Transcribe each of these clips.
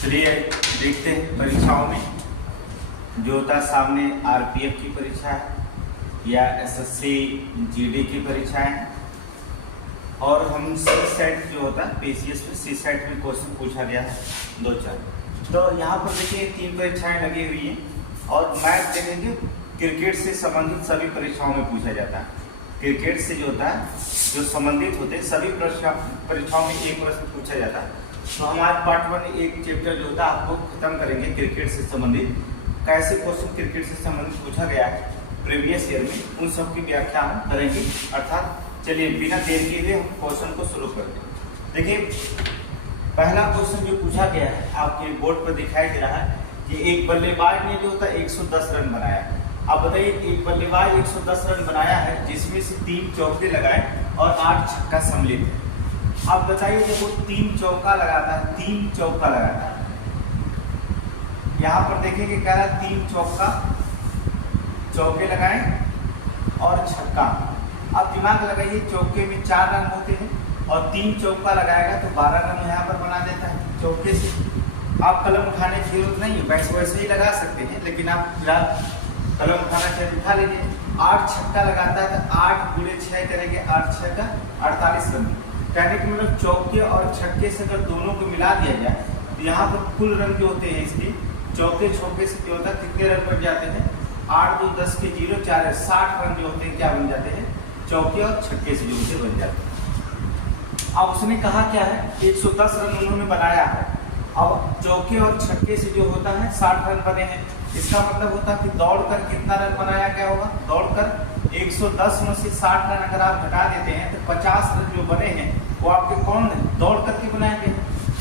चलिए देखते हैं परीक्षाओं में जो होता है सामने आरपीएफ की परीक्षा है या एसएससी जीडी की परीक्षा है और हम सी सेट जो होता है पीसीएस में सी सेट में क्वेश्चन पूछा गया है 2-4। तो यहाँ पर देखिए 3 परीक्षाएं लगी हुई हैं और मैथ देखेंगे क्रिकेट से संबंधित सभी परीक्षाओं में पूछा जाता है। क्रिकेट से जो होता है जो संबंधित होते हैं सभी परीक्षाओं में एक प्रश्न पूछा जाता है। तो हम आज पार्ट 1 एक चैप्टर जो होता है आपको खत्म करेंगे क्रिकेट से संबंधित कैसे क्वेश्चन क्रिकेट से संबंधित पूछा गया है प्रीवियस ईयर में उन सब की व्याख्या हम करेंगे। अर्थात चलिए बिना देर के हुए हम क्वेश्चन को शुरू करते हैं। देखिए पहला क्वेश्चन जो पूछा गया है आपके बोर्ड पर दिखाई दे रहा है कि एक बल्लेबाज ने जो होता है 110 रन बनाया। अब बताइए एक बल्लेबाज 110 रन बनाया है जिसमें से 3 चौके लगाए और 8 छक्का सम्मिलित है। अब बताइए जब वो 3 चौका लगाता है 3 चौका लगाता है, यहाँ पर देखेंगे कह रहा है 3 चौके लगाए और छक्का। अब दिमाग लगाइए चौके में 4 रन होते हैं और 3 चौका लगाएगा तो 12 रन यहाँ पर बना देता है चौके से। आप कलम उठाने की जरूरत नहीं है, वैसे ही लगा सकते हैं, लेकिन आप फिलहाल कलम उठाना चाहिए उठा लीजिए। 8 छक्का लगाता है तो 8 गुणे 6 करेंगे 8 छक्का 48 रन। कहने का मतलब चौके और छक्के से अगर दोनों को मिला दिया जाए तो यहाँ पर कुल रन जो होते हैं इसके चौके छक्के से जो होता है कितने रन बन जाते हैं 8 2 10 के 0 4 60 रन जो होते हैं क्या बन जाते हैं चौके और छक्के से जो होते बन जाते हैं। अब उसने कहा क्या है 110 रन उन्होंने बनाया है। अब चौके और छक्के से जो होता है 60 रन बने हैं। इसका मतलब होता है कि दौड़कर कितना रन बनाया गया होगा, दौड़कर 110 में से 60 रन अगर आप घटा देते हैं तो 50 रन जो बने हैं वो आपके कौन दौड़ करके बनाए गए हैं।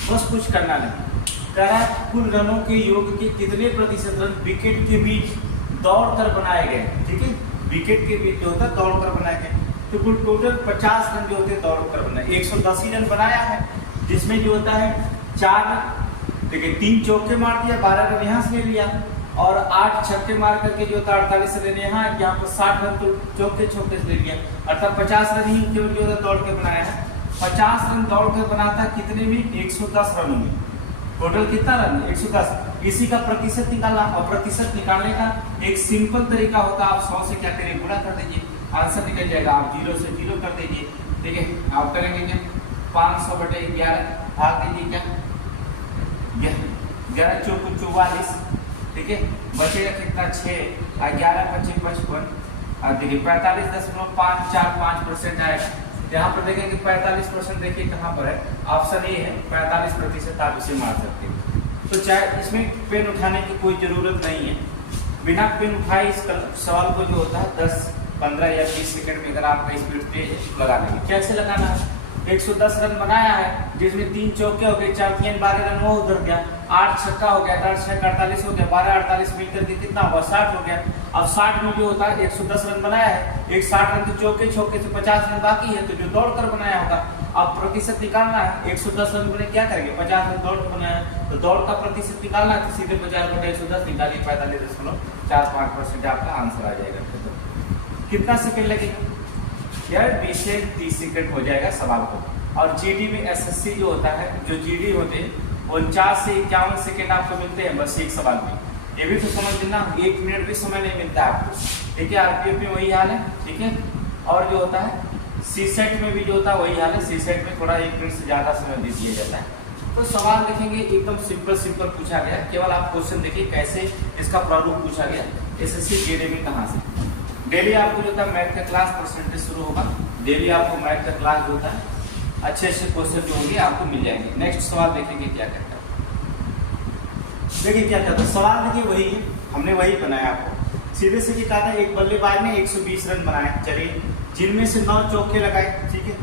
बस कुछ करना नहीं, कह रहा है कुल रनों के योग के कितने प्रतिशत रन विकेट के बीच दौड़कर बनाए गए। ठीक है, विकेट के बीच जो होता है दौड़कर बनाए गए तो कुल टोटल 50 रन जो होते हैं दौड़कर बनाए। 110 ही रन बनाया है जिसमें जो होता है 4 देखिए 3 चौके मार दिया 12 रन यहाँ से ले लिया और 8 छक्के मार करके जो था 48 रन यहाँ पर 60 रन तो चौके छक्के से ले लिया। अर्थात 50 रन ही केवल जो दौड़ के बनाया है। 50 रन दौड़ के बनाता कितने में 110 रनों में। टोटल कितना रन 110। इसी का प्रतिशत निकालना और प्रतिशत निकालने का एक सिंपल तरीका होता है। आप 100 से क्या करिए गुणा कर दीजिए, आंसर निकल जाएगा। आप 0 से 0 कर दीजिए। ठीक है, आप करेंगे क्या 500/11 भाग दीजिए क्या 11 चौक 44। ठीक है, बचेगा कितना 6 और 11 25 55 और देखिए 45.545% आएगा। यहाँ पर देखेंगे 45% देखिए कहाँ पर है, ऑप्शन ए है 45% आप इसे मार सकते हैं। तो चाहे इसमें पेन उठाने की कोई जरूरत नहीं है, बिना पेन उठाए इस सवाल को जो होता है 10 15 या 20 सेकंड में अगर आपका स्पीड पे लगा देंगे। कैसे लगाना है 110 रन बनाया है जिसमें 3 चौके हो गए 4 3 12 रन वो उधर गया, 8 छक्का हो गया 8 6 48 हो गया, 12 48 मिलकर के कितना हुआ 60 हो गया। अब 60 में जो होता है 110 रन बनाया है, एक 60 रन तो चौके छक्के से 50 रन बाकी है तो जो दौड़कर बनाया होगा। अब प्रतिशत निकालना है 110 रन बने क्या करेंगे 50 रन दौड़ कर बनाया तो दौड़ का प्रतिशत निकालना है तो सीधे 50/110 निकालिए 45.45% आपका आंसर आ जाएगा। कितना सेकंड लगेगा यार 20 से 30 सेकंड हो जाएगा सवाल को। और जीडी में एसएससी जो होता है जो जीडी होते हैं 49 से 51 सेकंड आपको मिलते हैं बस एक सवाल में। ये भी तो समझ लेना 1 मिनट भी समय नहीं मिलता है आपको। ठीक है, आरपीएफ में वही हाल है। ठीक है, और जो होता है सी सेट में भी जो होता है वही हाल है। सी सेट में थोड़ा 1 मिनट से ज़्यादा समय दे दिया जाता है। तो सवाल देखेंगे एकदम सिंपल पूछा गया। केवल आप क्वेश्चन देखिए कैसे इसका प्रारूप पूछा गया एसएससी जीडी में कहाँ से। डेली आपको जो होता है मैथ का क्लास परसेंटेज शुरू होगा। डेली आपको मैथ का क्लास जो होता है अच्छे क्वेश्चन जो होंगे आपको मिल जाएंगे। नेक्स्ट सवाल देखेंगे क्या करता है। देखिए क्या करता है सवाल देखिए वही है, हमने वही बनाया आपको। सीधे सीधे कहा था एक बल्लेबाज ने 120 रन बनाए। चलिए जिनमें से 9 चौके लगाए। ठीक है,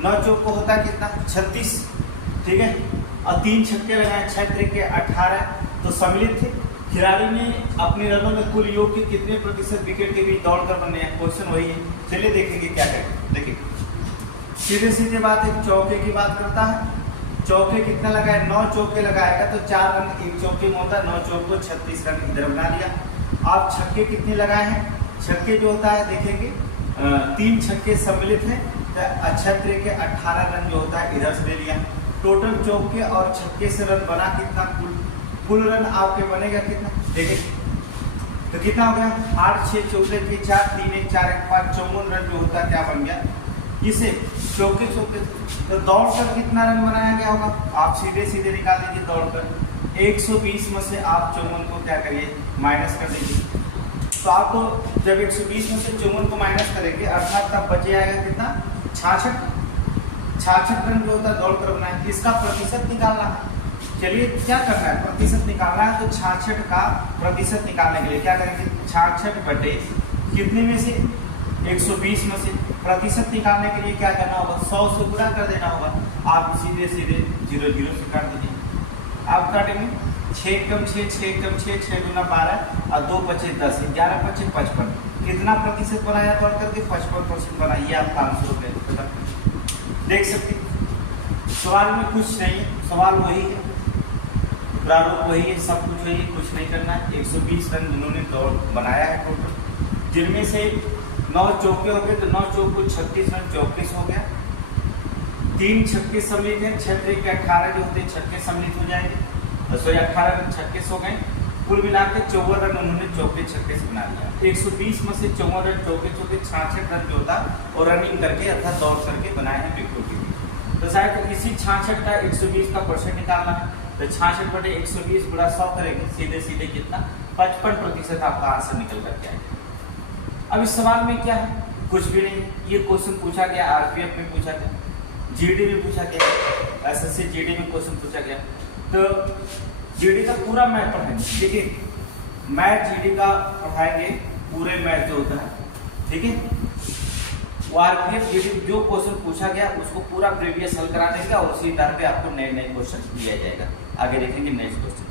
9 चौक को होता है कितना 36। ठीक है, और 3 छक्के लगाए 6 3 18 तो सम्मिलित थे। खिलाड़ी ने अपने रनों में कुल योग के कितने प्रतिशत विकेट के बीच दौड़कर बने हैं। क्वेश्चन वही है। चलिए देखेंगे क्या करेंगे। देखिए सीधे सीधे बात है चौके की बात करता है। चौके कितना लगाए 9 चौके लगाएगा तो 4 रन एक चौके में होता है। 9 चौक को 36 रन इधर बना लिया। आप छक्के कितने लगाए हैं, छक्के जो होता है देखेंगे 3 छक्के सम्मिलित हैं तो 6 के 18 रन जो होता है इधर से ले लिया। टोटल चौके और छक्के से रन बना कितना कुल कुल रन आपके बनेगा कितना, देखिए तो कितना हो गया 8 6 14 के 4 3 1 4 1 5 54 रन जो होता क्या बन गया इसे चौके चौके। तो दौड़ कर कितना रन बनाया गया होगा, आप सीधे सीधे निकाल लीजिए। दौड़ कर 120 में से आप 54 को क्या करिए माइनस कर दीजिए। तो आपको जब 120 में से 54 को माइनस करेंगे अर्थात तब बचे आएगा कितना 66 रन जो होता है दौड़ कर बनाए। इसका प्रतिशत निकालना है। चलिए क्या करना है, प्रतिशत निकालना है। तो 66 का प्रतिशत निकालने के लिए क्या करेंगे, 66 बटे कितने में से 120 में से प्रतिशत निकालने के लिए क्या करना होगा, 100 से गुणा कर देना होगा। आप सीधे सीधे 0 0 से काट दीजिए। आप काटेंगे 6 कम 6 6 कम 6 6 गुना 12 और 2 बचे 10 11 बचे 55। कितना प्रतिशत बनाया तोड़ करके 55% बनाइए। आपका आंसर हो गया। देख सकते सवाल में कुछ नहीं है, सवाल वही है, प्रारूप वही है, सब कुछ वही है, कुछ नहीं करना है। 120 रन उन्होंने दौड़ बनाया है टोटल, जिनमें से 9 चौके हो गए। तो 9 चौक को 36 रन 34 हो गया। 3 छक्के सम्मिलित है, 6 के 18 जो होते हैं छक्के सम्मिलित हो जाएंगे। सॉरी 18 रन 36 हो गए। कुल मिला के 54 रन उन्होंने चौके छक्के से बना लिया। 120 में से 54 रन चौके चौके 66 रन जो होता और रनिंग करके अर्थात दौड़ करके बनाए हैं विकेट के लिए। तो शायद इसी 66 का 120 का परसेंट निकालना है। तो 66 बटे 120 गुणा 100 करेंगे, सीधे सीधे कितना 55% आपका आंसर निकल कर आएगा। अब इस सवाल में क्या है, कुछ भी नहीं। ये क्वेश्चन पूछा गया आरपीएफ में पूछा गया, जीडी में पूछा गया, एसएससी जीडी में क्वेश्चन पूछा गया। तो जीडी का पूरा मैथ पढ़ाएंगे, ठीक है। मैथ जीडी का पढ़ाएंगे पूरे मैथ जो होता है, ठीक है। वो आरपीएफ जीडी जो क्वेश्चन पूछा गया उसको पूरा प्रीवियस हल करा देंगे और उसी आधार पे आपको नए नए क्वेश्चन दिया जाएगा। आगे देखेंगे नेक्स्ट क्वेश्चन।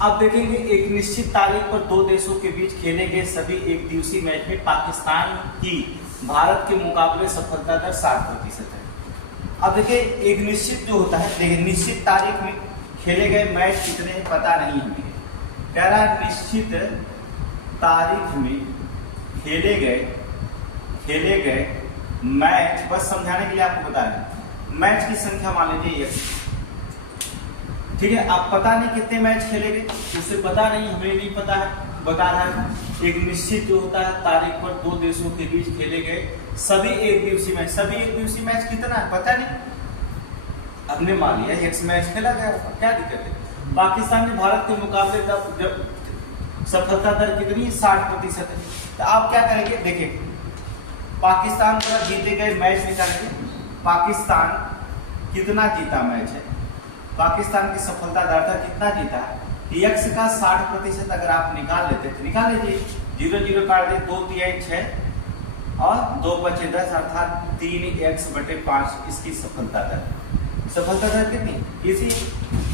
अब देखेंगे एक निश्चित तारीख पर दो देशों के बीच खेले गए सभी एक दिवसीय मैच में पाकिस्तान की भारत के मुकाबले सफलता दर 60% है। अब देखिए एक निश्चित जो होता है, देखिए निश्चित तारीख में खेले गए मैच कितने हैं पता नहीं हमें। कह रहा है निश्चित तारीख में खेले गए मैच, बस समझाने के लिए आपको बता दें, मैच की संख्या मान लीजिए 1, ठीक है। आप पता नहीं कितने मैच खेले गए, उसे पता नहीं, हमें नहीं पता है, बता रहा है। एक निश्चित जो होता है तारीख पर दो देशों के बीच खेले गए सभी एक दिवसीय मैच, सभी एक दिवसीय मैच कितना है पता नहीं, हमने मान लिया एक मैच खेला गया, क्या दिक्कत है। पाकिस्तान ने भारत के मुकाबले तब जब सफलता दर कितनी 60% है। तो आप क्या करेंगे, देखिए पाकिस्तान द्वारा जीते गए मैच निकालेंगे, पाकिस्तान कितना जीता मैच है, पाकिस्तान की सफलता दर था कितना जीता है। x का 60% अगर आप निकाल लेते तो निकाल लीजिए, 0 0 काट दे 2 3 6 और 2 बचे 10 अर्थात 3x बटे 5 इसकी सफलता दर कितनी इसी।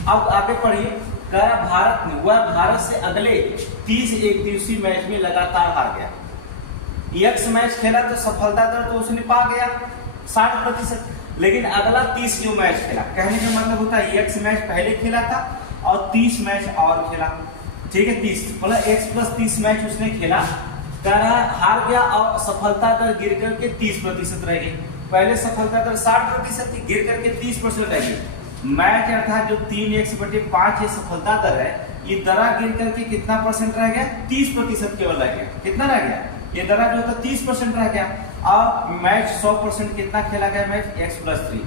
अब आगे पढ़िए, भारत से अगले 30 एक दिवसीय मैच में लगातार हार गया। x मैच खेला तो सफलता दर तो उसने पा गया 60%, लेकिन अगला 30 जो मैच खेला, कहने का मतलब होता है x मैच पहले खेला था और 30 मैच और खेला, ठीक है। 30 मतलब x + 30 मैच उसने खेला, कह रहा है हार गया और सफलता दर गिर करके 30% रह गई। पहले सफलता दर 60% थी, गिर करके 30% रह गई। मैच अर्थात जो 3x बटे 5 ये सफलता दर है, ये दरा गिर करके कितना परसेंट रह गया, 30% केवल रह गया। कितना रह गया, ये दरा जो था 30% रह गया। अब मैच 100% कितना खेला गया मैच, x + 3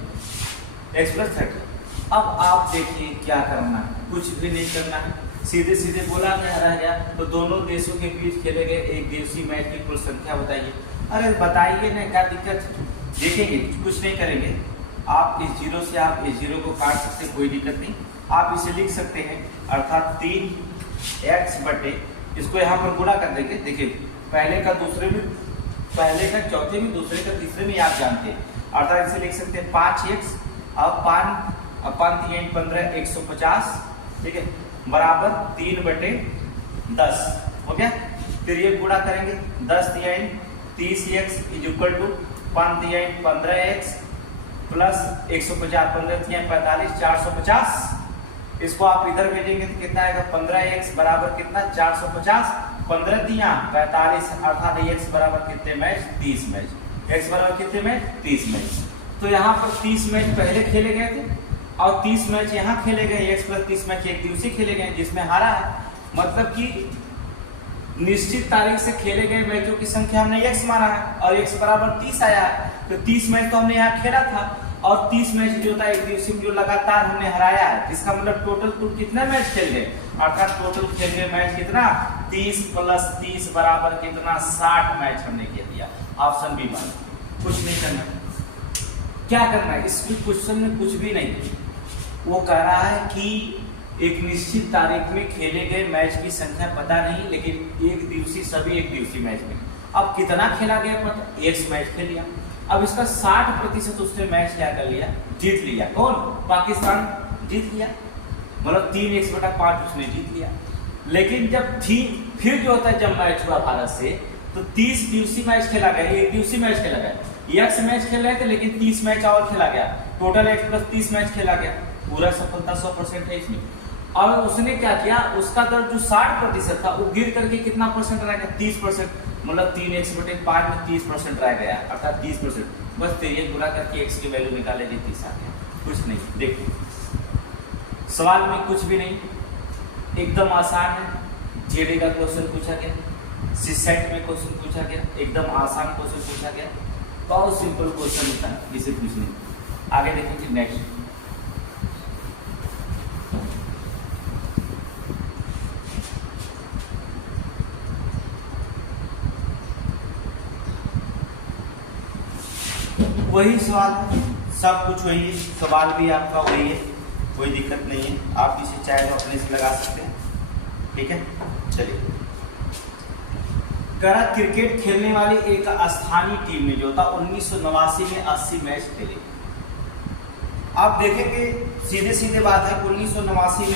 x + 30। अब आप देखिए क्या करना है, कुछ भी नहीं करना है, सीधे सीधे बोला गया तो दोनों देशों के बीच खेले गए एक दिवसीय मैच की कुल संख्या बताइए। अरे बताइए ना, क्या दिक्कत है। देखेंगे कुछ नहीं करेंगे, आप इस 0 से आप इस 0 को काट सकते, कोई दिक्कत नहीं। आप इसे लिख सकते हैं अर्थात 3x बटे, इसको यहाँ पर गुणा कर देंगे। देखिए पहले का दूसरे में, पहले का चौथे में, दूसरे का तीसरे में आप जानते हैं, अर्थात इसे लिख सकते हैं 5x अब 5 3 15 150, ठीक है, बराबर 3 बटे 10 हो गया। फिर ये गुणा करेंगे 10 3 30x = 5 3 15x प्लस 150 15 3 45 450। इसको आप इधर भेजेंगे तो कितना आएगा, 15x बराबर कितना 450, 15 3 45 अर्थात x बराबर कितने मैच 30 मैच, x बराबर कितने मैच 30 मैच। तो यहाँ पर 30 मैच पहले खेले गए थे और 30 मैच यहाँ खेले गए, x + 30 मैच एक दिवसीय खेले गए जिसमें हारा है। मतलब कि निश्चित तारीख से खेले गए मैचों की संख्या हमने x माना है और x बराबर 30 आया है। तो 30 मैच तो हमने यहाँ खेला था और 30 मैच जो था एक दिवसीय में जो लगातार हमने हराया है, इसका मतलब टोटल कुल कितने मैच खेल गए, अर्थात टोटल खेल गए मैच कितना, 30 + 30 बराबर कितना, 60 मैच हमने खेल दिया। ऑप्शन बी मान, कुछ नहीं करना। क्या करना है, इस क्वेश्चन में कुछ भी नहीं, वो कह रहा है कि एक निश्चित तारीख में खेले गए मैच की संख्या पता नहीं, लेकिन एक दिवसीय सभी एक दिवसीय मैच में अब कितना खेला गया पता, x मैच खेल लिया। अब इसका 60% उसने मैच क्या कर लिया, जीत लिया। कौन, पाकिस्तान जीत लिया, मतलब 3x/5 उसने जीत लिया। लेकिन जब फिर जो होता है जब मैच हुआ भारत से, तो 30 दिवसीय मैच खेला गया, एक दिवसीय मैच खेला गया, x मैच खेल रहे थे लेकिन 30 मैच और खेला गया, टोटल x + 30 मैच खेला गया, पूरा सफलता 100% है इसमें। और उसने क्या किया, उसका दर जो 60% था वो गिर करके कितना परसेंट रह गया, 30%, मतलब 3x/5 में 30% रह गया, अर्थात 30%। बस ये गुणा करके x की वैल्यू निकालेंगे, 30 आ गया। कुछ नहीं, देखिए सवाल में कुछ भी नहीं, एकदम आसान है। जेडी का क्वेश्चन पूछा गया, सीसेट में क्वेश्चन पूछा गया, एकदम आसान क्वेश्चन पूछा गया, बहुत सिंपल क्वेश्चन होता है, इसे पूछने। आगे देखेंगे नेक्स्ट। वही सवाल है, सब कुछ वही है, सवाल भी आपका वही है, कोई दिक्कत नहीं है। आप इसे चाहे तो अपने से लगा सकते हैं, ठीक है। चलिए, करा क्रिकेट खेलने वाली एक स्थानीय टीम ने जो था 1989 में 80 मैच खेले। आप देखेंगे सीधे सीधे बात है, 1989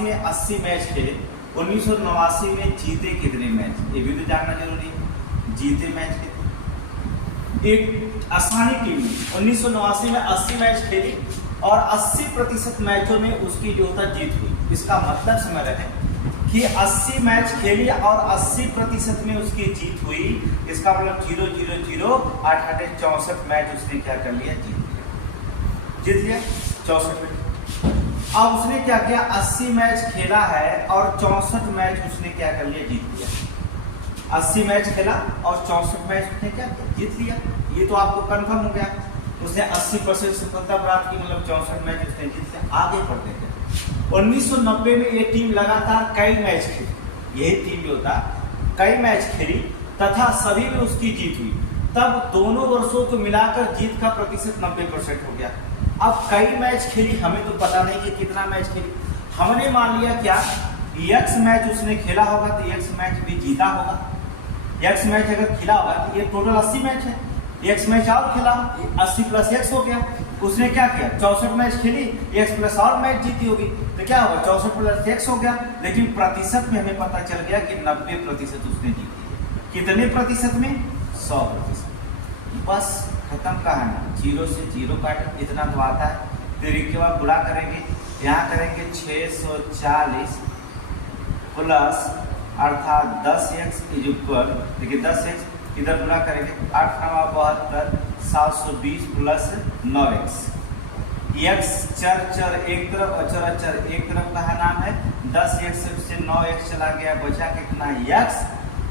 में 80 मैच खेले, 1989 में जीते कितने मैच, ये भी तो जानना जरूरी है। जीते मैच कितने, एक स्थानीय टीम ने 1989 में 80 मैच खेली और 80% मैचों में उसकी जो था जीत हुई। इसका मतलब समझ रहे हैं कि 80 मैच खेली और 80% में उसकी जीत हुई, इसका मतलब 0-0-0 64 मैच उसने क्या कर लिया, जीत लिया 64 मैच। अब उसने क्या किया, 80 मैच खेला है और 64 मैच उसने क्या कर लिया, जीत लिया। 80 मैच खेला और 64 मैच उसने क्या किया, जीत लिया। ये तो आपको कंफर्म हो गया, उसने 80% सफलता प्राप्त की, मतलब 64 मैच उसने जीत लिया। आगे बढ़ते हैं, 1990 में ये टीम लगातार कई मैच खेली, यही टीम जो था कई मैच खेली तथा सभी में उसकी जीत हुई। तब दोनों वर्षों को मिलाकर जीत का प्रतिशत 90% हो गया। अब कई मैच खेली, हमें तो पता नहीं कि कितना मैच खेली, हमने मान लिया क्या, x मैच उसने खेला होगा तो x मैच भी जीता होगा। x मैच अगर खेला होगा तो ये टोटल 80 मैच है, x मैच और खेला, 80 + x हो गया। उसने क्या किया, 64 मैच खेली, x + और मैच जीती होगी, तो क्या होगा, 64 + x हो गया। लेकिन प्रतिशत में हमें पता चल गया कि 90% उसने जीती है। कितने प्रतिशत में, 100%। बस खत्म कहानी, 0 से 0 काट, इतना तो आता है। फिर इसके बाद गुणा करेंगे, यहाँ करेंगे 640 प्लस अर्थात 10x इक्वल, देखिए 10x इधर गुणा करेंगे, 8×9 = 72 प्लस 9x। x चर एक तरफ और चर एक तरफ का नाम है, 10x से 9x चला गया, बचा कितना x,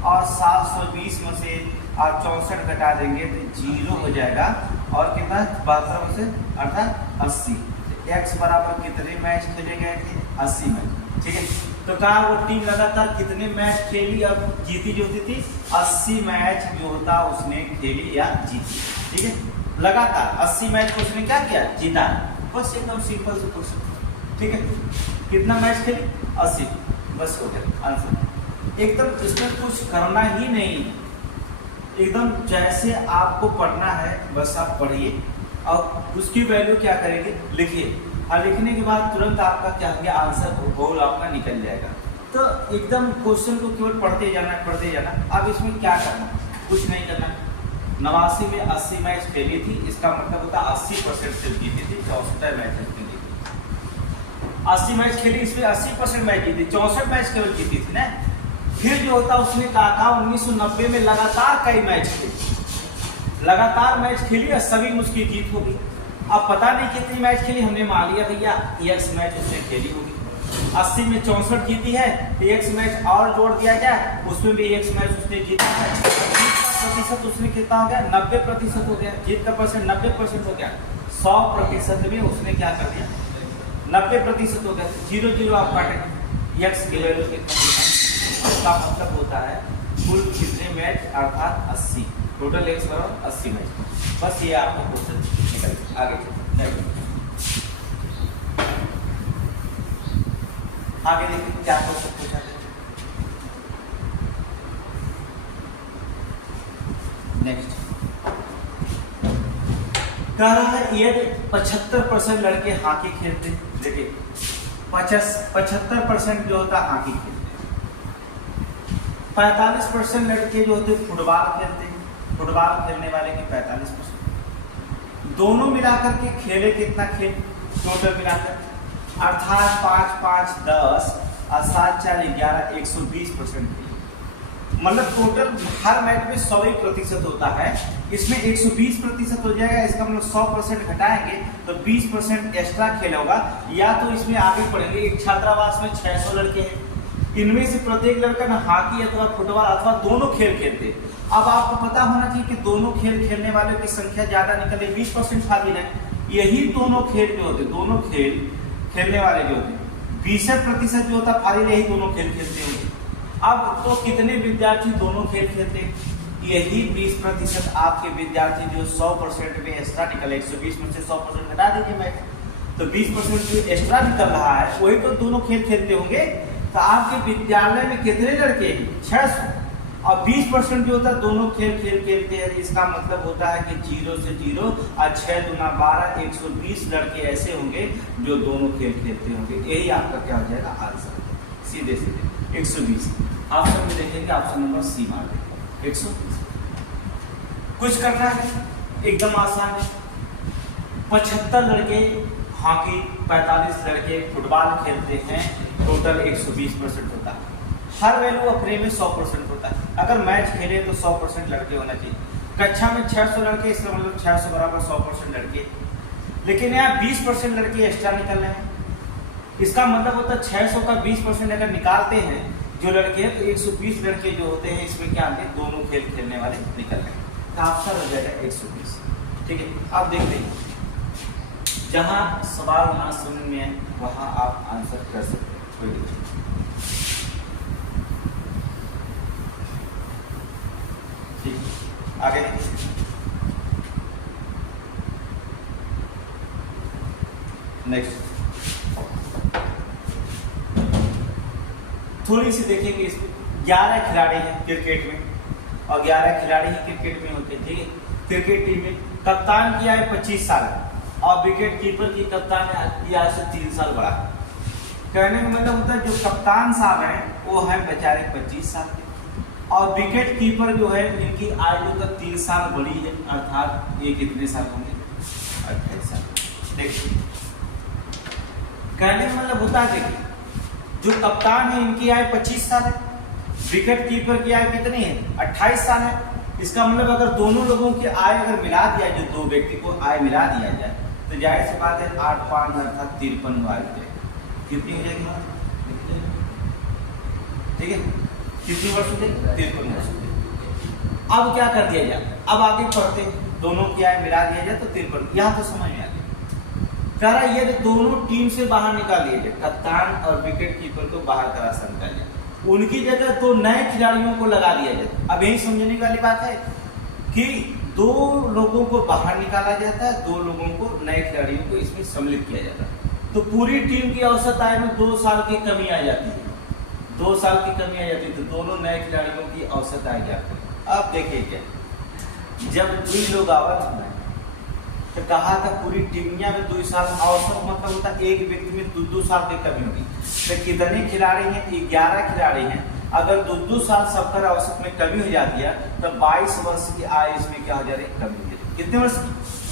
और 720 में से आप 64 घटा देंगे तो 0 हो जाएगा, और कितना 72 से अर्थात 80। x बराबर कितने मैच खेले गए थे, 80 मैच, ठीक है। तो कहा वो टीम लगातार कितने मैच खेली, अब जीती जो होती थी 80 मैच जो होता उसने खेली या जीती, ठीक है। लगातार 80 मैच को उसने क्या किया, जीता। बस एकदम सिंपल से क्वेश्चन, ठीक है। कितना मैच खेली, 80, बस हो गया आंसर। एकदम इसमें कुछ करना ही नहीं, एकदम जैसे आपको पढ़ना है बस आप पढ़िए और उसकी वैल्यू क्या करेंगे, लिखिए, और लिखने के बाद तुरंत आपका क्या हो गया, आंसर होल आपका निकल जाएगा। तो एकदम क्वेश्चन को केवल पढ़ते जाना। अब इसमें क्या करना, कुछ नहीं करना। 89 में 80 मैच खेली थी, इसका मतलब होता 80% से जीती थी, 64 मैच जीती थी। 80 मैच खेली, इसमें 80% मैच जीती, 64 मैच केवल जीती थी ना। फिर जो होता उसने कहा था 1990 में लगातार कई मैच खेले, लगातार मैच खेली और सभी में उसकी जीत होगी। अब पता नहीं कितनी मैच खेली, हमने मान लिया भैया x मैच उसने खेली होगी। 80 में 64 जीती है तो x मैच और जोड़ दिया गया, उसमें भी x मैच उसने जीता है। प्रतिशत उसने कितना हो गया, 90% हो गया। जीत का परसेंट 90% हो गया। 100% में उसने क्या कर दिया, 90% हो गया। 0 आप काटेंगे, x की वैल्यू कितना होता है, इसका मतलब होता है कुल कितने मैच, अर्थात 80। टोटल x बराबर 80 मैच। बस ये आपको क्वेश्चन निकल आगे आगे देखिए क्या क्वेश्चन पूछा है। नेक्स्ट कह रहा है यदि 75% लड़के हॉकी खेलते हैं, देखिए 75% जो होता है हॉकी खेलते हैं, 45% लड़के जो होते हैं फुटबॉल खेलते हैं। फुटबॉल खेलने वाले के 45%, दोनों मिलाकर के खेले कितना खेल टोटल मिलाकर, अर्थात 5 5 10 और 7 4 11 120% खेले। मतलब टोटल हर मैच में 100% होता है, इसमें 120% हो जाएगा। इसका मतलब 100% घटाएंगे तो 20% एक्स्ट्रा खेल होगा। या तो इसमें आगे पढ़ेंगे, एक छात्रावास में 600 लड़के हैं, इनमें से प्रत्येक लड़का ना हॉकी अथवा फुटबॉल अथवा दोनों खेल खेलते हैं। अब आपको पता होना चाहिए कि दोनों खेल खेलने वालों की संख्या ज्यादा निकले, 20% फाजिल है। यही दोनों खेल जो होते, दोनों खेल खेलने वाले जो होते 20% जो होता फाजिल, यही दोनों खेल खेलते होंगे। अब तो कितने विद्यार्थी दोनों खेल खेलते हैं, यही 20% आपके विद्यार्थी जो 100% में एक्स्ट्रा निकले, 120 में से 100% घटा दीजिए मैच, तो 20% जो एक्स्ट्रा निकल रहा है वही तो दोनों खेल खेलते होंगे। तो आपके विद्यालय में कितने लड़के हैं, 600, और 20% जो होता है दोनों खेल खेलते हैं। इसका मतलब होता है कि 0 से 0 और 6 दूना 12, 120 लड़के ऐसे होंगे जो दोनों खेल खेलते होंगे। यही आपका क्या हो जाएगा आंसर, सीधे 120। ऑप्शन में देखेंगे, ऑप्शन नंबर सी मार देंगे 120। कुछ करना है एकदम आसान है। 75 लड़के हॉकी, 45 लड़के फुटबॉल खेलते हैं, टोटल 120% होता है। हर वैल्यू अपने में 100% होता है। अगर मैच खेले तो 100% लड़के होना चाहिए। कक्षा में 600 लड़के, इसका मतलब 600 बराबर 100% लड़के, लेकिन यहाँ 20% लड़के एक्स्ट्रा निकल रहे हैं। इसका मतलब होता है 600 का 20% अगर निकालते हैं जो लड़के हैं तो 120 लड़के जो होते हैं इसमें क्या आते हैं, दोनों खेल खेलने वाले निकल रहे हैं। तो आंसर हो जाएगा 120। ठीक है, आप देखते हैं जहां सवाल ना समझ में है वहां आप आंसर कर सकते हैं, कोई दिक्कत नहीं। ठीक, आगे नेक्स्ट थोड़ी सी देखेंगे इसमें। 11 खिलाड़ी हैं क्रिकेट में और 11 खिलाड़ी ही क्रिकेट में होते हैं। ठीक है, क्रिकेट टीम में कप्तान किया है 25 साल और विकेट कीपर की कप्तान किया से 3 साल बड़ा। कहने का मतलब होता है जो कप्तान साहब हैं वो है बेचारे 25 साल के, और विकेट कीपर जो है इनकी आयु तो 3 साल बड़ी है, अर्थात ये कितने साल होंगे, 28 साल। देखिए कहने का मतलब होता है, देखिए जो कप्तान है इनकी आयु 25 साल है, विकेट कीपर की आयु कितनी है, 28 साल है। इसका मतलब अगर दोनों लोगों की आयु अगर मिला दिया जाए, जो दो व्यक्ति को आयु मिला दिया जाए तो जाहिर सी बात है 8 5 अर्थात 53 आयु कितनी हो जाएगी, ठीक है, कितनी वर्ष हो जाएगी, 53 वर्ष। अब क्या कर दिया जाए, अब आगे पढ़ते दोनों की आयु मिला दिया जाए तो 53, यहाँ तो समझ में आ गया। कह रहा है ये दोनों टीम से बाहर निकाल दिए जाए, कप्तान और विकेट कीपर को बाहर का रास्ता निकाल जाए, उनकी जगह 2 नए खिलाड़ियों को लगा दिया जाए। अब यही समझने वाली बात है कि 2 लोगों को बाहर निकाला जाता है, 2 लोगों को नए खिलाड़ियों को इसमें सम्मिलित किया जाता है। तो पूरी टीम की औसत आयु में 2 साल की कमी आ जाती है, 2 साल की कमी आ जाती है, तो दोनों नए खिलाड़ियों की औसत आ जाती है। अब देखिए क्या, जब 2 लोग आवत में तो कहा था पूरी टीमिया में 2 साल औसत मतलब होता है एक व्यक्ति में 2 साल की कमी होगी। तो कितने खिलाड़ी हैं, 11 खिलाड़ी हैं, अगर 2 साल सबका औसत में कमी हो जाती है तो 22 वर्ष की आयु इसमें क्या हो जा रही है, कमी हो रही। कितने वर्ष,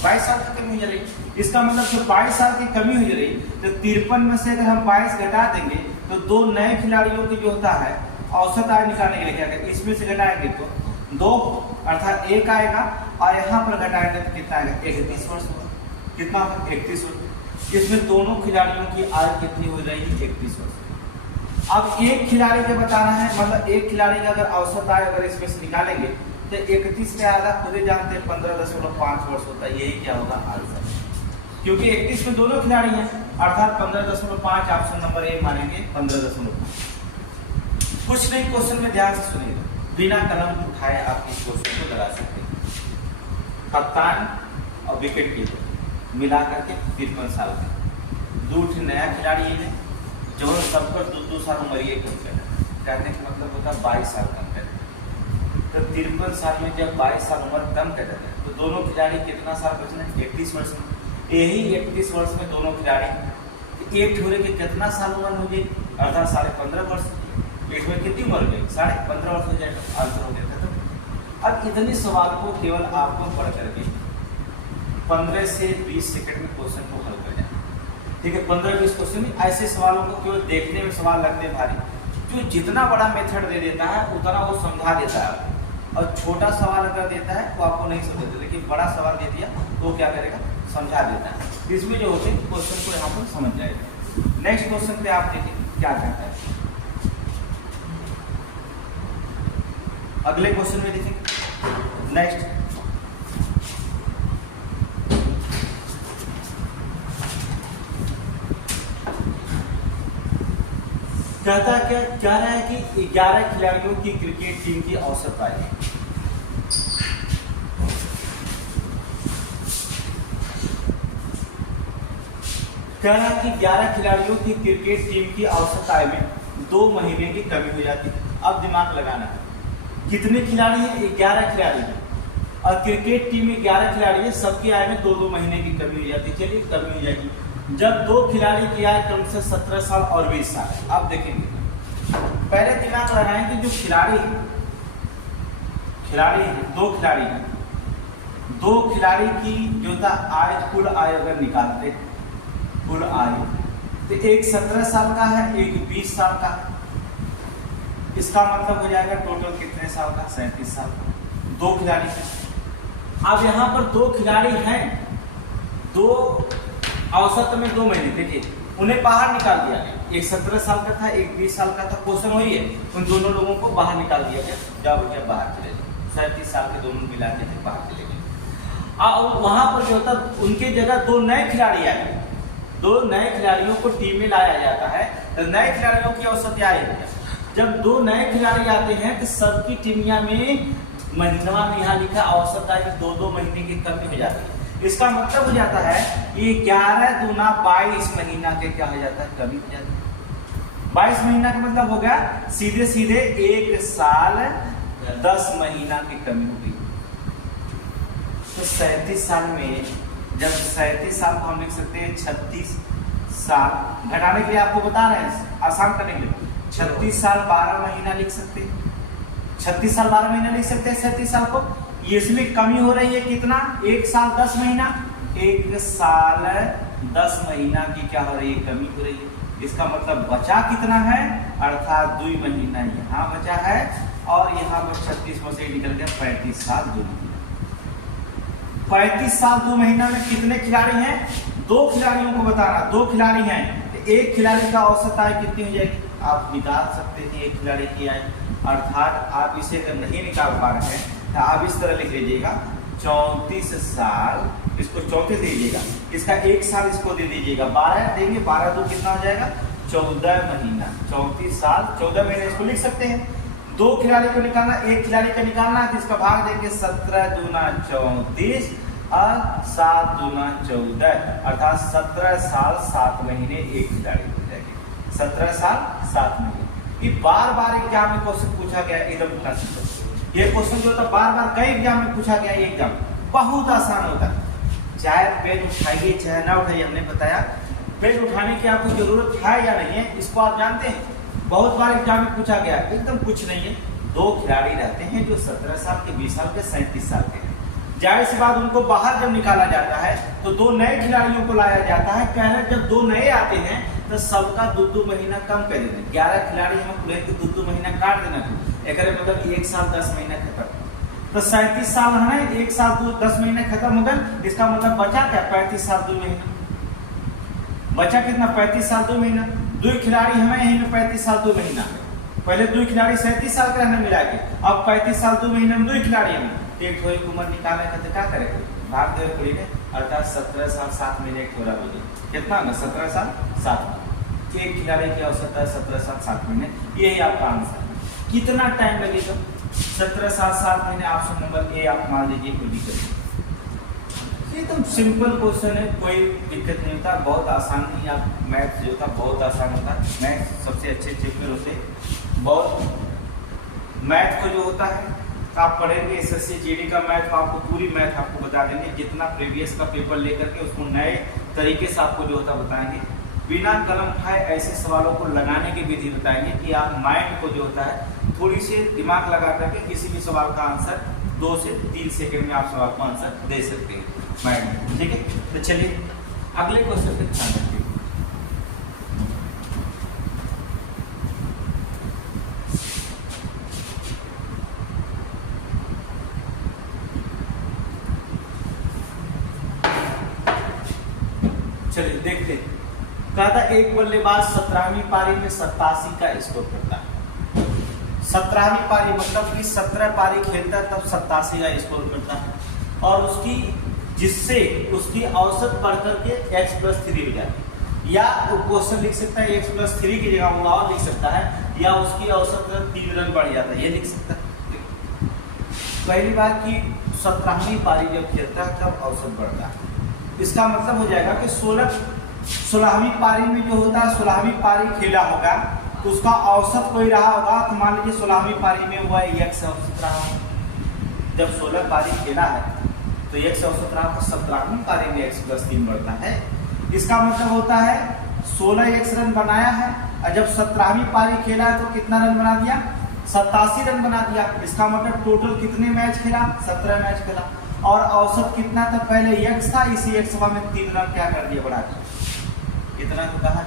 22 साल की कमी हो जा रही। इसका मतलब जो 22 साल की कमी हो जा रही तो 53 में से अगर हम 22 घटा देंगे तो 2 नए खिलाड़ियों की जो होता है औसत आयु निकालने के लिए क्या करें, इसमें से घटाएंगे तो 2 अर्थात 1 आएगा और यहाँ पर घटाएंगे तो कितना आएगा 31 वर्ष होगा। कितना होगा 31 वर्ष। इसमें दोनों खिलाड़ियों की आयु कितनी हो जाएगी 31 वर्ष। अब एक खिलाड़ी का बताना है, मतलब एक खिलाड़ी का अगर औसत आयु अगर इसमें से निकालेंगे तो 31 से आधा खुद ही जानते हैं 15.5 वर्ष होता है। यही क्या होगा आंसर, क्योंकि 31 में दोनों खिलाड़ी हैं अर्थात 15.5 ऑप्शन नंबर ए मानेंगे 15.5। कुछ नहीं, क्वेश्चन में ध्यान से सुनिएगा, बिना कलम उठाए आप इस क्वेश्चन को लगा सकते हैं। कप्तान और विकेट कीपर मिला करके 53 साल के दो नया खिलाड़ी है जो सबकर 2 साल उम्र ये कहने का मतलब होता है 22 साल कम कर। तो 53 साल में जब 22 साल उम्र कम कर देते हैं तो दोनों खिलाड़ी कितना साल बचना है 31 वर्ष में। यही 31 वर्ष में दोनों खिलाड़ी एक ठोरे के कितना साल उम्र होगी अर्थात 15.5 वर्ष। इसमें कितनी उम्र हो गई 15.5 वर्ष हो जाएगा, आंसर हो गया खत्म। अब इतने सवाल को केवल आपको पढ़ करके 15 से 20 सेकंड में क्वेश्चन को हल कर जाए। ठीक है, 15-20 क्वेश्चन में ऐसे सवालों को केवल देखने में सवाल लगते भारी, जो जितना बड़ा मेथड दे देता है उतना वो समझा देता है, और छोटा सवाल अगर देता है तो आपको नहीं समझ देता, लेकिन बड़ा सवाल दे दिया तो क्या करेगा समझा देता है। इसमें जो होते हैं क्वेश्चन को यहाँ पर समझ जाएगा। नेक्स्ट क्वेश्चन पे आप देखिए क्या कहता है। अगले क्वेश्चन में देखिए नेक्स्ट, कहता क्या कह रहा है कि 11 खिलाड़ियों की क्रिकेट टीम की औसत आयु है। कह रहा है कि 11 खिलाड़ियों की क्रिकेट टीम की औसत आयु में 2 महीने की कमी हो जाती है। अब दिमाग लगाना है, कितने खिलाड़ी हैं 11 खिलाड़ी हैं, और क्रिकेट टीम में 11 खिलाड़ी है, सबकी आयु में 2-2 महीने की कमी हो जाती है। चलिए कमी हो जाएगी जब 2 खिलाड़ी की आयु कम से 17 साल और 20 साल है। आप देखेंगे पहले दिमाग लगाएं कि जो खिलाड़ी हैं 2 खिलाड़ी की जो था आयु कुल आयु अगर निकालते हैं कुल आयु तो एक 17 साल का है एक 20 साल का है। इसका मतलब हो जाएगा टोटल कितने साल का 37 साल का 2 खिलाड़ी है। अब यहाँ पर 2 खिलाड़ी हैं, 2 औसत में 2 महीने, देखिए उन्हें बाहर निकाल दिया गया, एक 17 साल का था एक 20 साल का था। क्वेश्चन वही है, उन दोनों लोगों को बाहर निकाल दिया गया, जब भैया बाहर चले गए 37 साल के दोनों मिला के थे बाहर चले गए। और वहां पर जो होता उनके जगह 2 नए खिलाड़ी आए, 2 नए खिलाड़ियों को टीम में लाया जाता है। तो नए खिलाड़ियों की औसत आएगी, जब 2 नए खिलाड़ी आते हैं तो सबकी टीमिया में महीना में यहाँ लिखा औसत आयु 2-2 महीने की कमी हो जाती है। इसका मतलब हो जाता है ये 11 दूना 22 महीना के क्या हो जाता है कमी हो जाती है। 22 महीना का मतलब हो गया सीधे सीधे 1 साल 10 महीना की कमी हो गई। तो 37 साल में जब 37 साल को हम लिख सकते हैं 36 साल, घटाने के लिए आपको बता रहे हैं आसान करने के लिए 36 साल 12 महीना लिख सकते हैं, 36 साल 12 महीना लिख सकते हैं 37 साल को। इसमें कमी हो रही है कितना 1 साल 10 महीना, 1 साल 10 महीना की क्या हो रही है कमी हो रही है। इसका मतलब बचा कितना है अर्थात 2 महीना यहाँ बचा है और यहाँ पर 36 में से निकल गया 35 साल 2 महीना। 35 साल 2 महीना में कितने खिलाड़ी हैं 2 खिलाड़ियों को बताना, 2 खिलाड़ी हैं तो एक खिलाड़ी का औसत आयु कितनी हो जाएगी आप निकाल सकते थे एक खिलाड़ी की आयु। अर्थात आप इसे अगर नहीं निकाल पा रहे हैं तो आप इस तरह लिख लीजिएगा 34 साल, इसको 34 दे दीजिएगा, इसका 1 साल इसको दे दीजिएगा 12 देंगे, 12 2 कितना हो जाएगा 14 महीना, 34 साल 14 महीने इसको लिख सकते हैं। 2 खिलाड़ी को निकालना, एक खिलाड़ी का निकालना है तो इसका भाग देंगे 17 दूना 34 और 7 दूना 14 अर्थात 17 साल 7 महीने एक खिलाड़ी हो जाएंगे, 17 साल 7 महीने। ये बार एग्जाम में क्वेश्चन पूछा गया एकदम, ये क्वेश्चन जो होता बार कई एग्जाम में पूछा गया, ये एग्जाम बहुत आसान होता है। चाहे पेन उठाइए चाहे ना उठाइए, हमने बताया पेन उठाने की आपको जरूरत है या नहीं है इसको आप जानते हैं, बहुत बार एग्जाम में पूछा गया, एकदम कुछ नहीं है। 2 खिलाड़ी रहते हैं जो 17 साल के 20 साल के 37 साल के हैं। जाहिर सी बात उनको बाहर जब निकाला जाता है तो 2 नए खिलाड़ियों को लाया जाता है। कह रहे जब 2 नए आते हैं तो सबका 2-2 महीना कम कर देते, 11 खिलाड़ी हम पूरे 2-2 महीना काट देना, एक मतलब 1 साल 10 महीना खत्म। तो 37 साल है ना, 1 साल 10 महीने खत्म हो गए, इसका मतलब बचा क्या 35 साल 2 महीना। बचा कितना 35 साल 2 महीना। 2 खिलाड़ी हमें यहीं में 35 साल 2 महीना, पहले 2 खिलाड़ी 37 साल का हमें मिला के, अब 35 साल 2 महीने में 2 खिलाड़ी हमें, एक थोड़ी उम्र निकाले तो क्या करेंगे, भाग दे पूरी में, अर्थात 17 साल 7 महीने थोड़ा बोलिए कितना ना 17 साल 7 महीने। एक खिलाड़ी की आवश्यकता है 17 साल 7 महीने, यही आपका आंसर है। कितना टाइम लगेगा 17 साल 7 महीने, ऑप्शन नंबर ए आप मान लीजिए, कोई दिक्कत नहीं। एकदम सिंपल क्वेश्चन है, कोई दिक्कत नहीं होता, बहुत आसान नहीं। आप मैथ जो होता बहुत आसान होता है, मैथ सबसे अच्छे चैप्टर होते हैं। बहुत मैथ को जो होता है आप पढ़ेंगे, एसएससी जीडी का मैथ आपको पूरी मैथ आपको बता देंगे, जितना प्रीवियस का पेपर लेकर के उसको नए तरीके से आपको जो होता बताएंगे, बिना कलम उठाए ऐसे सवालों को लगाने की विधि बताएंगे कि आप माइंड को जो होता है थोड़ी सी दिमाग लगा करके किसी भी सवाल का आंसर 2 से 3 सेकंड में आप सवाल का आंसर दे सकते हैं माइंड में, ठीक है। तो चलिए अगले क्वेश्चन पे ध्यान रखिए। चलिए देखते, कहा था एक बल्लेबाज 17वीं पारी में 87 का स्कोर करता है। 17वीं पारी मतलब कि 17 पारी खेलता है तब 87 का स्कोर करता है, और उसकी जिससे उसकी औसत बढ़कर के x+3 हो जाती है, या वो क्वेश्चन लिख सकता है x+3 की जगह वो और लिख सकता है, या उसकी औसत 3 रन बढ़ जाता है, ये लिख सकता है। पहली बात कि 17वीं पारी जब खेलता है तब औसत बढ़ता है, इसका मतलब हो जाएगा कि 16वीं पारी में जो होता है 16वीं पारी खेला होगा तो उसका औसत कोई रहा होगा, तो मान लीजिए 16वीं पारी में हुआ x औसत रहा, जब 16 पारी खेला है तो x औसत रहा, 17वीं पारी में x+3 बढ़ता है। इसका मतलब होता है 16x रन बनाया है, और जब 17वीं पारी खेला है तो कितना रन बना दिया 87 रन बना दिया। इसका मतलब टोटल कितने मैच खेला 17 मैच खेला, और औसत कितना था पहले x था, इसी x में 3 रन क्या कर दिया बढ़ा दिया, इतना तो कहा।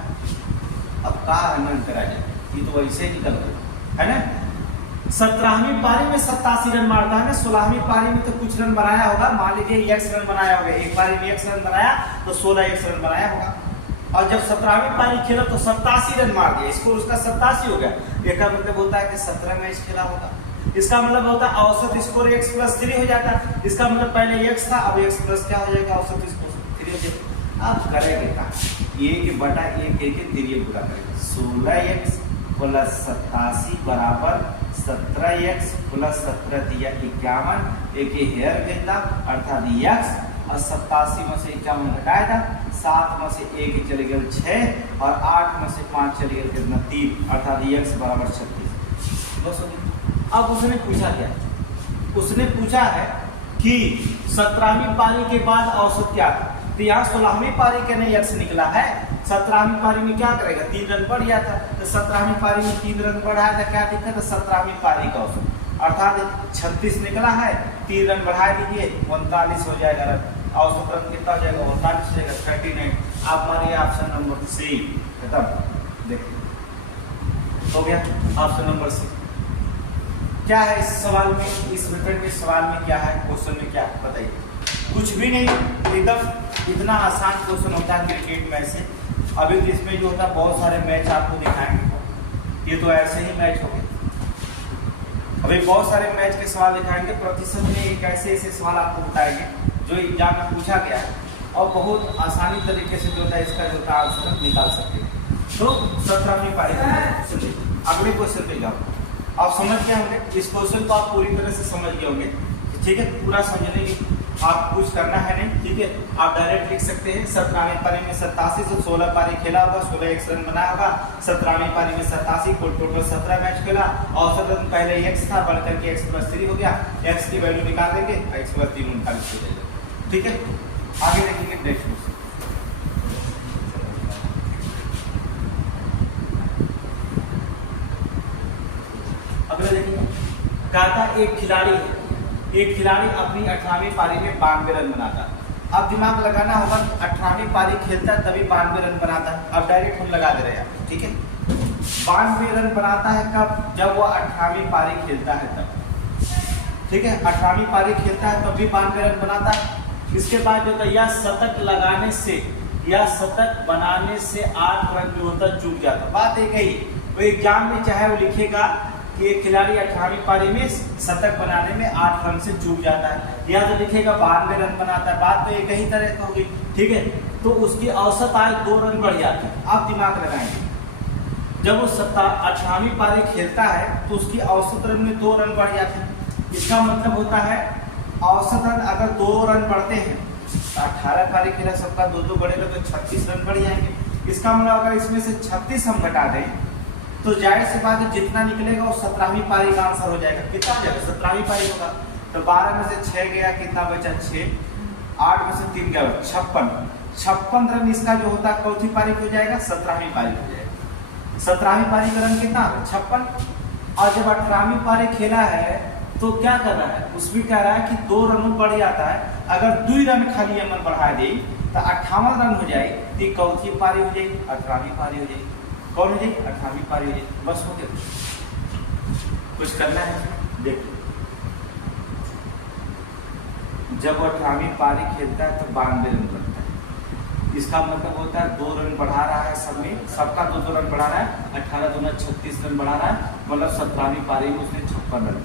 अब कहा है मन करा जाए, ये तो वैसे ही निकल गया है ना। 17वीं पारी में 87 रन मारता है ना, 16वीं पारी में तो कुछ रन बनाया होगा, मान लीजिए x रन बनाया होगा, एक पारी में x रन बनाया तो 16x रन बनाया होगा, और जब 17वीं पारी खेला तो 87 रन मार दिया, स्कोर उसका 87 हो गया। इसका मतलब होता है कि 17 मैच खेला होगा, इसका मतलब होता है औसत स्कोर x+3 हो जाता है। इसका मतलब पहले x था, अब x+ क्या हो जाएगा औसत स्कोर 3 हो जाएगा। अब करेंगे क्या, 1/1 तिरिये पूरा करेंगे, 16x + 87 बराबर 17x + 17 दिया 51, एक हेयर भेजना अर्थात x, और 87 में से 51 घटाया था, 7 में से 1 चले गए 6, और 8 में से 5 चले गए कितना 3, अर्थात x बराबर 36। अब उसने पूछा क्या, उसने पूछा है कि 17वीं पारी के बाद औसत क्या था, तो यहाँ 16वीं पारी के नहीं x निकला है, 17वीं पारी में क्या करेगा 3 रन बढ़ जाता, तो 17वीं पारी में 3 रन बढ़ाया था, क्या दिक्कत है 17वीं पारी का औसत अर्थात 36 निकला है, 3 रन बढ़ा दीजिए 39 हो जाएगा रन, औसत रन कितना हो जाएगा 39 हो जाएगा 39। आप मानिए ऑप्शन नंबर सी खत्म, देखिए हो गया ऑप्शन नंबर सी। क्या है इस सवाल में, इस रिटर्न के सवाल में क्या है, क्वेश्चन में क्या है बताइए। कुछ भी नहीं, एकदम इतना आसान क्वेश्चन होता है क्रिकेट मैच से। अभी तो इसमें जो होता है बहुत सारे मैच आपको दिखाएंगे, ये तो ऐसे ही मैच हो गए, अभी बहुत सारे मैच के सवाल दिखाएंगे, प्रतिशत में एक ऐसे ऐसे सवाल आपको बताएंगे जो एग्जाम में पूछा गया है, और बहुत आसानी तरीके से जो होता है इसका जो होता है आंसर निकाल सकते हैं। तो 17वीं पारी अगले क्वेश्चन पे जाओ, आप समझ गए होंगे इस क्वेश्चन को, आप पूरी तरह से समझ गए होंगे, ठीक है। पूरा समझने की आप कुछ करना है नहीं, ठीक है। आप डायरेक्ट लिख सकते हैं 17वीं पारी में 87 से 16 पारी खेला होगा, 16x रन बनाया होगा, 17वीं पारी में 87 को टोटल 17 मैच खेला, औसत रन पहले x था बढ़कर के x+3 हो गया, x की वैल्यू निकाल देंगे x+3 39 हो जाएगा, ठीक है। आगे देखेंगे नेक्स्ट क्वेश्चन। अगला देखिए, कहा था एक खिलाड़ी अपनी 18वीं पारी में 92 रन बनाता है। अब दिमाग लगाना होगा, 18वीं पारी खेलता है तभी 92 रन बनाता है। अब डायरेक्ट हम लगा दे रहे हैं, ठीक है। 92 रन बनाता है कब, जब वो 18वीं पारी खेलता है तब। ठीक है, 18वीं पारी खेलता है तब भी 92 रन बनाता है। इसके बाद जो होता है या शतक लगाने से या शतक बनाने से 8 रन जो होता है चूक जाता। बात एक ही, वो एग्जाम में चाहे वो लिखेगा कि एक खिलाड़ी 18वीं पारी में शतक बनाने में 8 रन से चूक जाता है, या तो लिखेगा 92 रन बनाता है। बात तो एक ही तरह की होगी, ठीक है। तो उसकी औसत आय 2 रन बढ़ जाती है। आप दिमाग लगाएंगे, जब वो 18वीं पारी खेलता है तो उसकी औसत रन में 2 रन बढ़ जाते हैं। इसका मतलब होता है औसत रन अगर 2 रन बढ़ते हैं तो 18 पारी खेला, सबका 2-2 बढ़ेगा तो 36 रन बढ़ जाएंगे। इसका मतलब अगर इसमें से 36 हम घटा दें तो जाहिर सी बात है जितना निकलेगा वो 17वीं पारी का आंसर हो जाएगा। कितना हो जाएगा? 17वीं पारी होगा। तो 12 में से 6 गया, कितना बचा? 6। 8 में से 3 गया, 56 रन इसका जो होता है चौथी पारी हो जाएगा, 17वीं पारी हो जाएगा। 17वीं पारी का रन कितना? 56। और जब 18वीं पारी खेला है तो क्या कर रहा है? उसमें कह रहा है कि 2 रन बढ़ जाता है। अगर 2 रन खाली अमल बढ़ा दे तो 58 रन हो जाए, तो चौथी पारी हो जाएगी, 18वीं पारी हो जाएगी। कौन हो जाएगी? 18वीं पारी हो जाएगी। बस हो गया। कुछ करना है? देखिए, जब 18वीं पारी खेलता है तो 92 रन बनता है। इसका मतलब होता है 2 रन बढ़ा रहा है, सब में सबका 2-2 रन बढ़ा रहा है। 18 दूना 36 रन बढ़ा रहा है, मतलब 17वीं पारी में उसने 56 रन,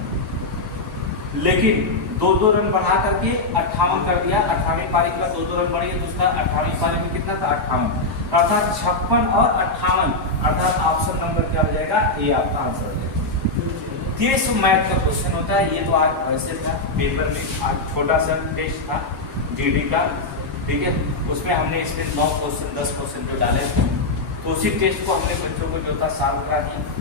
लेकिन 2-2 रन बढ़ा करके 58 कर दिया। 18वीं पारी के बाद 2-2 रन बढ़े तो उसका 18वीं पारी में कितना था? 58। अर्थात 56 और 58, अर्थात ऑप्शन नंबर क्या हो जाएगा? ए आपका आंसर हो जाएगा। ये सब मैथ का क्वेश्चन होता है। ये तो आज वैसे था पेपर में, आज छोटा सा टेस्ट था जीडी का, ठीक है। उसमें हमने इसमें 9 क्वेश्चन 10 क्वेश्चन जो डाले थे, तो उसी टेस्ट को हमने बच्चों को जो था सॉल्व करा दिया।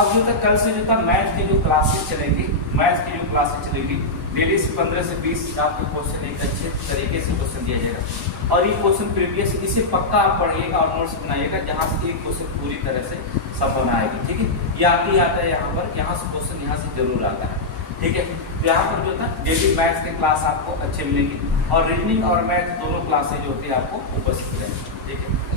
अब जो था कल से जो था मैथ की जो क्लासेस चलेगी, डेली से 15 से 20 आपको क्वेश्चन एक अच्छे तरीके से क्वेश्चन दिया जाएगा। और ये क्वेश्चन प्रीवियस, इसे पक्का आप पढ़िएगा और नोट्स बनाइएगा, जहाँ से एक क्वेश्चन पूरी तरह से सब बनाएगी, ठीक है। ये आती आता है यहाँ पर, यहाँ से क्वेश्चन यहाँ से जरूर आता है, ठीक है। तो यहाँ पर जो था डेली मैथ्स के क्लास आपको अच्छे मिलेंगी और रीजनिंग और मैथ दोनों क्लासेज जो होती है आपको उपस्थित रहेंगी, ठीक है।